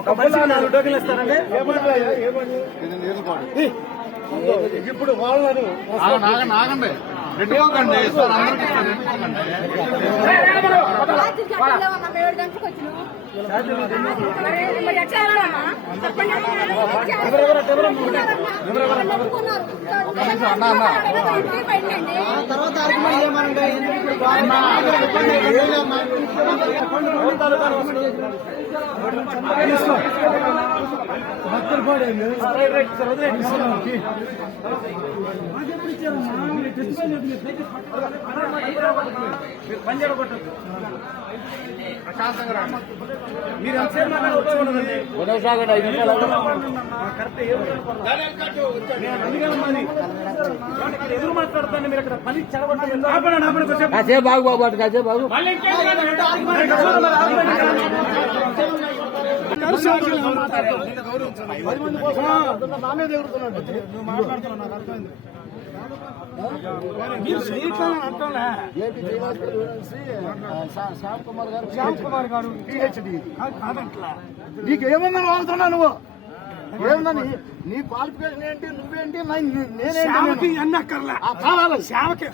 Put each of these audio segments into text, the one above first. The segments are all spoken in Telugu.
ఒక మనిషి 4 టోకెన్లు ఇస్తారండి. ఇప్పుడు వాళ్ళని నాగండి పెట్టుకోకండి తర్వాత ఆర్గ్యుమెంట్ ఏమనండి భక్తులు కూడా పని చేయకూడదు. మీరు ఎంతసేపు వచ్చి ఎదురు మాట్లాడుతాను. మీరు ఇక్కడ పని చెడగొట్టలేదు. కాసే బాగు బాబు అటు కాసే బాగు నామే ఎగురుతున్నాడు. నువ్వు మాట్లాడుతున్నావు నాకు అర్థమైంది. శ్యామ్ కుమార్ గారు పిహెచ్డి కాదంట్లా. నీకు ఏమన్నా వాడుతున్నా నువ్వు ఏమన్నా నీ క్వాలిఫికేషన్ ఏంటి నువ్వేంటి నేనేంటి అన్నక్కర్లే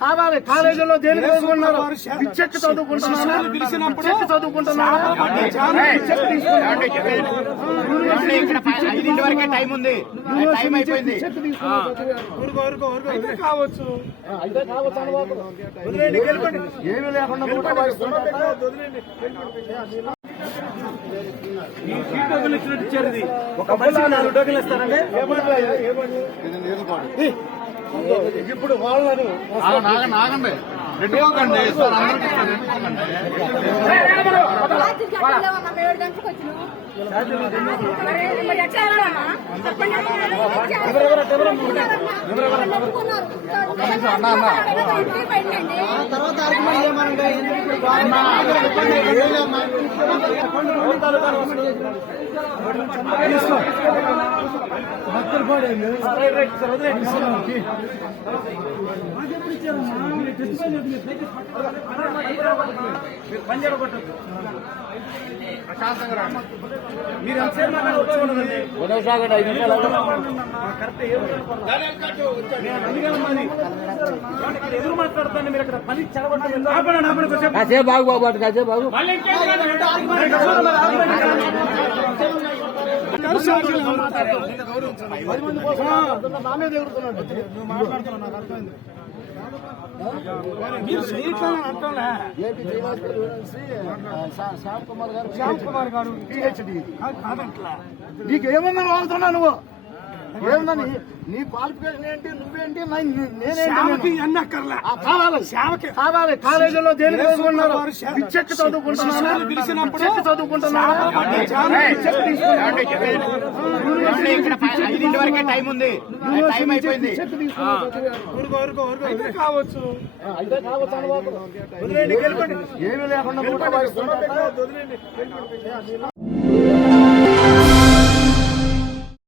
కావాలి. కాలేజీలో దేనికి చదువుకున్నారు? పిచ్చెక్కి చదువుకుంటున్నారు. వరకే టైం ఉంది. టైం అయిపోయింది. కావచ్చు ఏమీ లేకుండా టోకెన్లు ఇచ్చినట్టు ఇచ్చారు. ఇది ఒక మనిషి 4 టోకెన్లు ఇస్తారండి. ఇప్పుడు వాళ్ళని నాగండి పెట్టుకోకండి తర్వాత ఆర్గ్యుమెంట్ ఏమనండి భక్తులు కూడా పని చేయకూడదు. మీరు ఎంతసేపు వచ్చి ఎదురు మాట్లాడుతాను. మీరు ఇక్కడ పని చెడగొట్టలేదు. కాసే బాగు బాబు అటు కాసే బాగు నామే ఎగురుతున్నాడు. నువ్వు మాట్లాడుతున్నావు నాకు అర్థమైంది. శ్యామ్ కుమార్ గారు పిహెచ్డి కాదంట్లా. నీకు ఏమన్నా వాడుతున్నా నువ్వు ఏమన్నా నీ క్వాలిఫికేషన్ ఏంటి నువ్వేంటి నేనేంటి అన్నక్కర్లే కావాలి. కాలేజీలో దేనికి చదువుకున్నారు? పిచ్చెక్కి చదువుకుంటున్నారు. వరకే టైం ఉంది. టైం అయిపోయింది. కావచ్చు ఏమీ లేకుండా